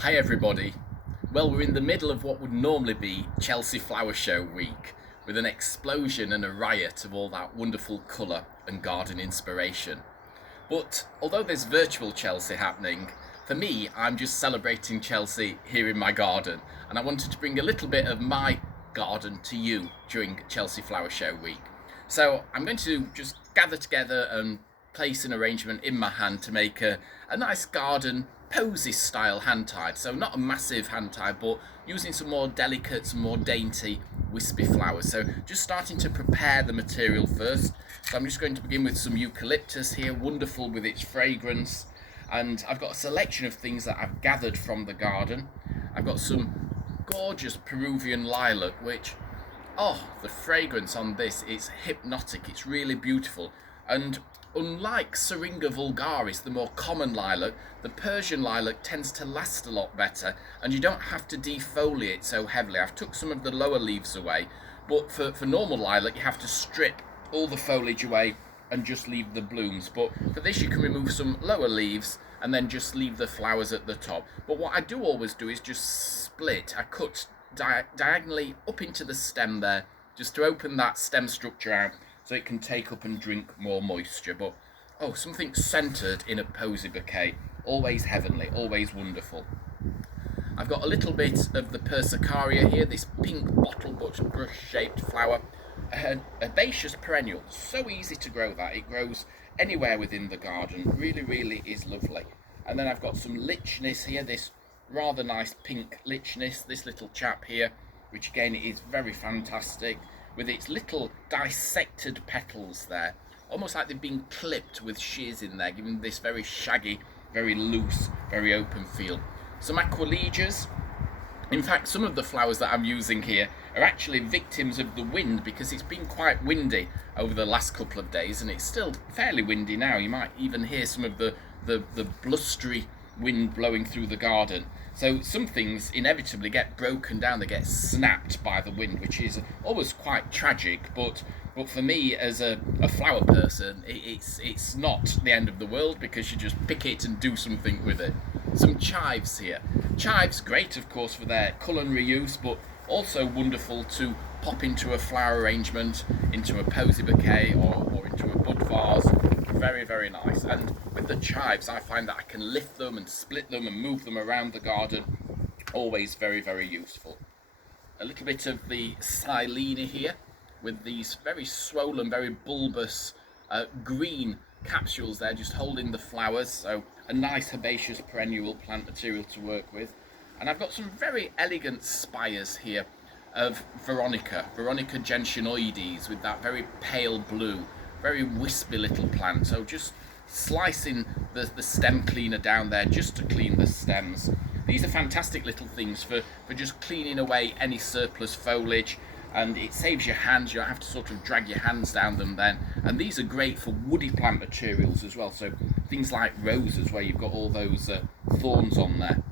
Hi everybody. Well, we're in the middle of what would normally be Chelsea Flower Show week, with an explosion and a riot of all that wonderful colour and garden inspiration. But although there's virtual Chelsea happening, for me, I'm just celebrating Chelsea here in my garden, and I wanted to bring a little bit of my garden to you during Chelsea Flower Show week. So I'm going to just gather together and place an arrangement in my hand to make a nice garden posy style hand tied. So not a massive hand tie, but using some more delicate, some more dainty wispy flowers. So just starting to prepare the material first. So I'm just going to begin with some eucalyptus here, wonderful with its fragrance. And I've got a selection of things that I've gathered from the garden. I've got some gorgeous Peruvian lilac, which, oh, the fragrance on this, it's hypnotic, it's really beautiful. And unlike Syringa vulgaris, the more common lilac, the Persian lilac tends to last a lot better, and you don't have to defoliate so heavily. I've took some of the lower leaves away, but for normal lilac, you have to strip all the foliage away and just leave the blooms. But for this, you can remove some lower leaves and then just leave the flowers at the top. But what I do always do is just split. I cut diagonally up into the stem there, just to open that stem structure out so it can take up and drink more moisture. But oh, something centered in a posy bouquet, always heavenly, always wonderful. I've got a little bit of the persicaria here, this pink bottle brush shaped flower, a herbaceous perennial, so easy to grow that. It grows anywhere within the garden, really is lovely. And then I've got some lichness here, this rather nice pink lichness, this little chap here, which again is very fantastic, with its little dissected petals there, almost like they've been clipped with shears in there, giving this very shaggy, very loose, very open feel. Some aqualegias. In fact, some of the flowers that I'm using here are actually victims of the wind, because it's been quite windy over the last couple of days, and it's still fairly windy now. You might even hear some of the blustery wind blowing through the garden. So some things inevitably get broken down, they get snapped by the wind, which is always quite tragic, but for me as a flower person, it's not the end of the world, because you just pick it and do something with it. Some chives here. Chives, great of course for their culinary use, but also wonderful to pop into a flower arrangement, into a posy bouquet, or into a bud vase. Very nice. And with the chives, I find that I can lift them and split them and move them around the garden. Always very useful. A little bit of the silene here, with these very swollen, very bulbous green capsules there, just holding the flowers. So a nice herbaceous perennial plant material to work with. And I've got some very elegant spires here of Veronica gentianoides, with that very pale blue, very wispy little plant. So just slicing the stem cleaner down there just to clean the stems. These are fantastic little things for just cleaning away any surplus foliage, and it saves your hands. You don't have to sort of drag your hands down them then. And these are great for woody plant materials as well, so things like roses where you've got all those thorns on there.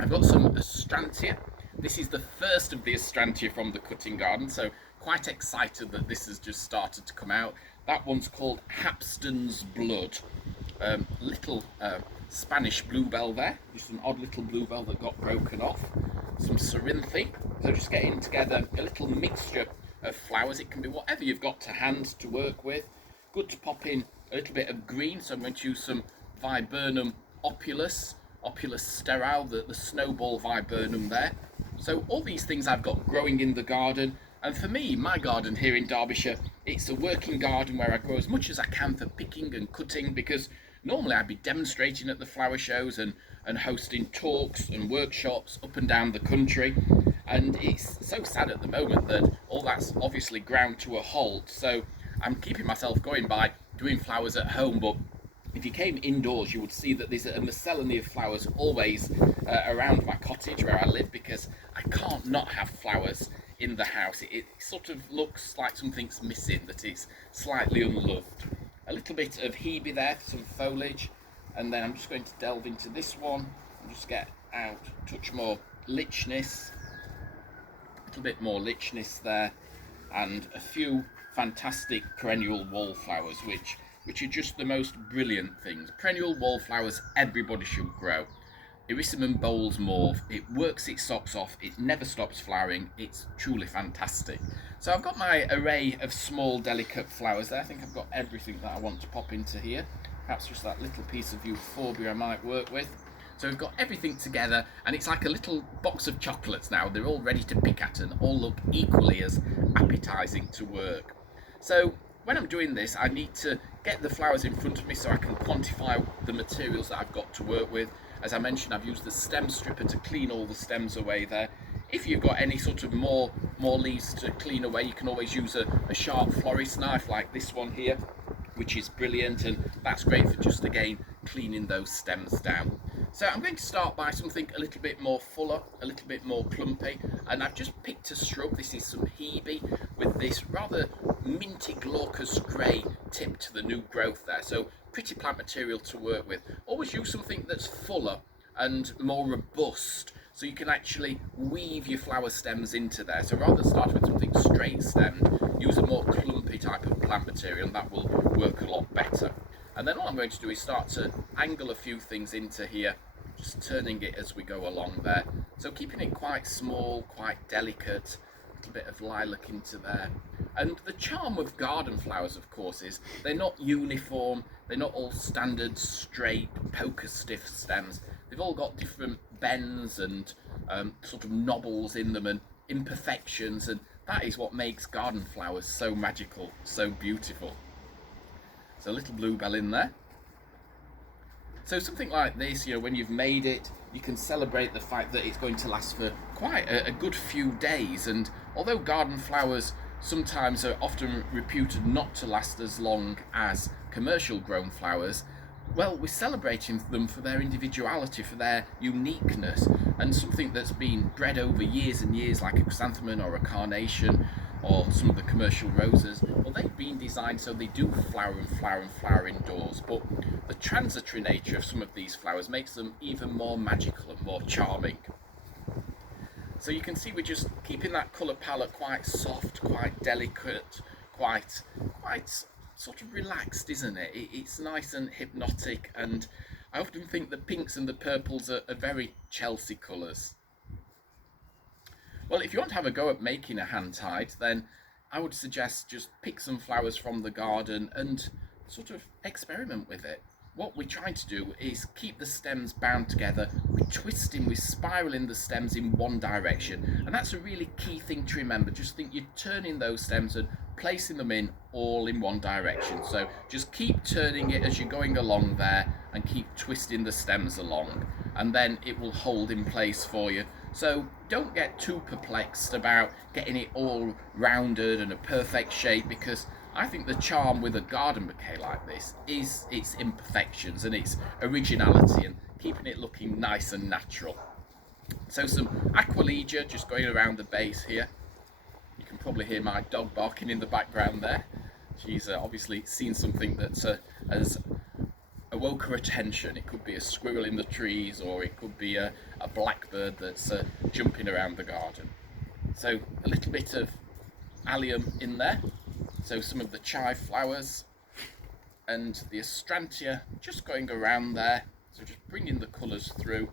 I've got some astrantia. This is the first of the astrantia from the cutting garden, so quite excited that this has just started to come out. That one's called Hapston's Blood. Little Spanish bluebell there, just an odd little bluebell that got broken off. Some cerinthe, so just getting together a little mixture of flowers. It can be whatever you've got to hand to work with. Good to pop in a little bit of green, so I'm going to use some Viburnum opulus sterile, the snowball viburnum there. So all these things I've got growing in the garden. And for me, my garden here in Derbyshire, it's a working garden where I grow as much as I can for picking and cutting, because normally I'd be demonstrating at the flower shows and hosting talks and workshops up and down the country. And it's so sad at the moment that all that's obviously ground to a halt. So I'm keeping myself going by doing flowers at home, but if you came indoors, you would see that there's a miscellany of flowers always around my cottage where I live, because I can't not have flowers in the house. It sort of looks like something's missing, that it's slightly unloved. A little bit of hebe there, some foliage, and then I'm just going to delve into this one and just get out a touch more lichness, a little bit more lichness there, and a few fantastic perennial wallflowers, which are just the most brilliant things. Perennial wallflowers everybody should grow. Erysimum bowls morph. It works its socks off. It never stops flowering. It's truly fantastic. So I've got my array of small delicate flowers there. I think I've got everything that I want to pop into here. Perhaps just that little piece of euphorbia I might work with. So we've got everything together, and it's like a little box of chocolates now. They're all ready to pick at and all look equally as appetizing to work. So when I'm doing this, I need to get the flowers in front of me so I can quantify the materials that I've got to work with. As I mentioned, I've used the stem stripper to clean all the stems away there. If you've got any sort of more leaves to clean away, you can always use a sharp florist knife like this one here, which is brilliant, and that's great for just again cleaning those stems down. So I'm going to start by something a little bit more fuller, a little bit more clumpy, and I've just picked a shrub. This is some hebe with this rather minty glaucous grey tip to the new growth there. So pretty plant material to work with. Always use something that's fuller and more robust, so you can actually weave your flower stems into there. So rather than start with something straight stemmed, use a more clumpy type of plant material, and that will work a lot better. And then all I'm going to do is start to angle a few things into here, just turning it as we go along there. So keeping it quite small, quite delicate, a little bit of lilac into there. And the charm of garden flowers, of course, is they're not uniform, they're not all standard, straight, poker stiff stems. They've all got different bends and sort of knobbles in them and imperfections, and that is what makes garden flowers so magical, so beautiful. So a little bluebell in there. So something like this, when you've made it, you can celebrate the fact that it's going to last for quite a good few days. And although garden flowers sometimes are often reputed not to last as long as commercial grown flowers, well, we're celebrating them for their individuality, for their uniqueness, and something that's been bred over years and years, like a chrysanthemum or a carnation or some of the commercial roses. Well, they've been designed so they do flower and flower and flower indoors, but the transitory nature of some of these flowers makes them even more magical and more charming. So you can see we're just keeping that colour palette quite soft, quite delicate, quite sort of relaxed, isn't it? It's nice and hypnotic, and I often think the pinks and the purples are very Chelsea colours. Well, if you want to have a go at making a hand tied, then I would suggest just pick some flowers from the garden and sort of experiment with it. What we're trying to do is keep the stems bound together. We're twisting, we're spiraling the stems in one direction, and that's a really key thing to remember. Just think you're turning those stems and placing them in all in one direction. So just keep turning it as you're going along there and keep twisting the stems along, and then it will hold in place for you. So don't get too perplexed about getting it all rounded and a perfect shape, because I think the charm with a garden bouquet like this is its imperfections and its originality and keeping it looking nice and natural. So some Aquilegia just going around the base here. You can probably hear my dog barking in the background there. She's obviously seen something that has awoke her attention. It could be a squirrel in the trees, or it could be a blackbird that's jumping around the garden. So a little bit of allium in there. So some of the chive flowers and the astrantia just going around there. So just bringing the colours through.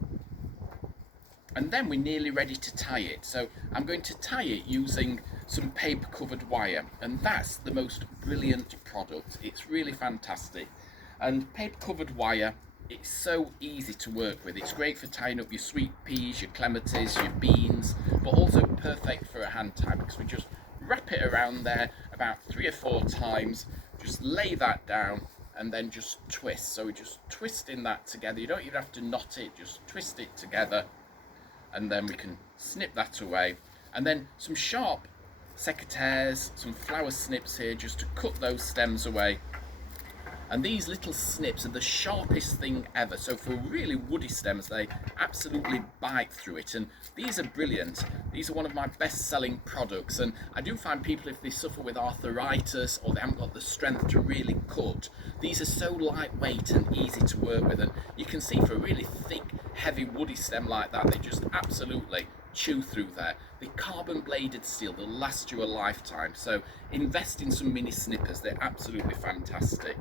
And then we're nearly ready to tie it. So I'm going to tie it using some paper covered wire, and that's the most brilliant product. It's really fantastic. And paper covered wire, it's so easy to work with. It's great for tying up your sweet peas, your clematis, your beans, but also perfect for a hand tie, because we just wrap it around there about 3 or 4 times, just lay that down and then just twist. So we're just twisting that together. You don't even have to knot it, just twist it together, and then we can snip that away. And then some sharp secateurs, some flower snips here just to cut those stems away. And these little snips are the sharpest thing ever. So for really woody stems, they absolutely bite through it. And these are brilliant. These are one of my best-selling products. And I do find people, if they suffer with arthritis or they haven't got the strength to really cut, these are so lightweight and easy to work with. And you can see for a really thick, heavy woody stem like that, they just absolutely chew through there. The carbon bladed steel, they'll last you a lifetime. So invest in some mini snippers, they're absolutely fantastic.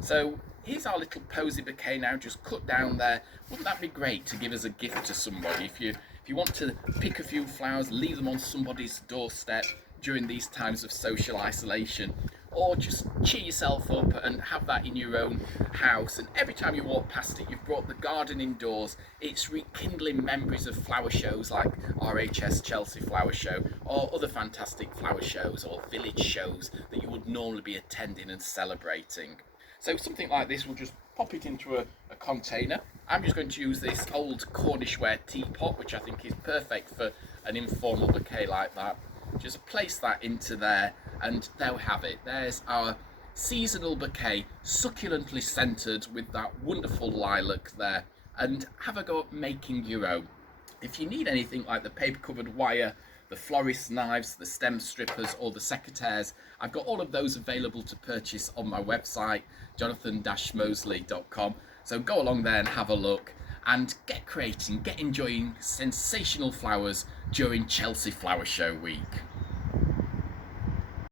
So here's our little posy bouquet now, just cut down there. Wouldn't that be great to give as a gift to somebody? If you want to pick a few flowers, leave them on somebody's doorstep during these times of social isolation, or just cheer yourself up and have that in your own house, and every time you walk past it, you've brought the garden indoors. It's rekindling memories of flower shows like RHS Chelsea flower show, or other fantastic flower shows or village shows that you would normally be attending and celebrating. So something like this, we'll just pop it into a container. I'm just going to use this old Cornish ware teapot, which I think is perfect for an informal bouquet like that. Just place that into there, and there we have it. There's our seasonal bouquet, succulently scented with that wonderful lilac there. And have a go at making your own. If you need anything like the paper covered wire, the florist knives, the stem strippers, or the secateurs, I've got all of those available to purchase on my website, jonathan-mosley.com. So go along there and have a look, and get creating, get enjoying sensational flowers during Chelsea Flower Show week.